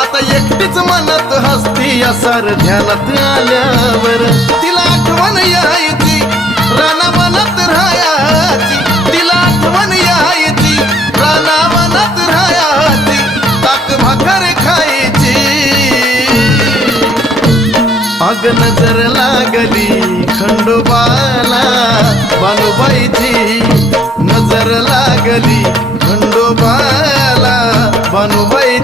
आता एकटीच मनात हसती या सार ध्यानात आल्यावर. तिला आठवण यायची राणा मनात राहायची. तिला आठवण यायची राणा मनात राहायची. ताक भाकर खायची. अग नजर लागली खंडोबाला. बानुबाईची नजर लागली खंडोबाला. बानुबाई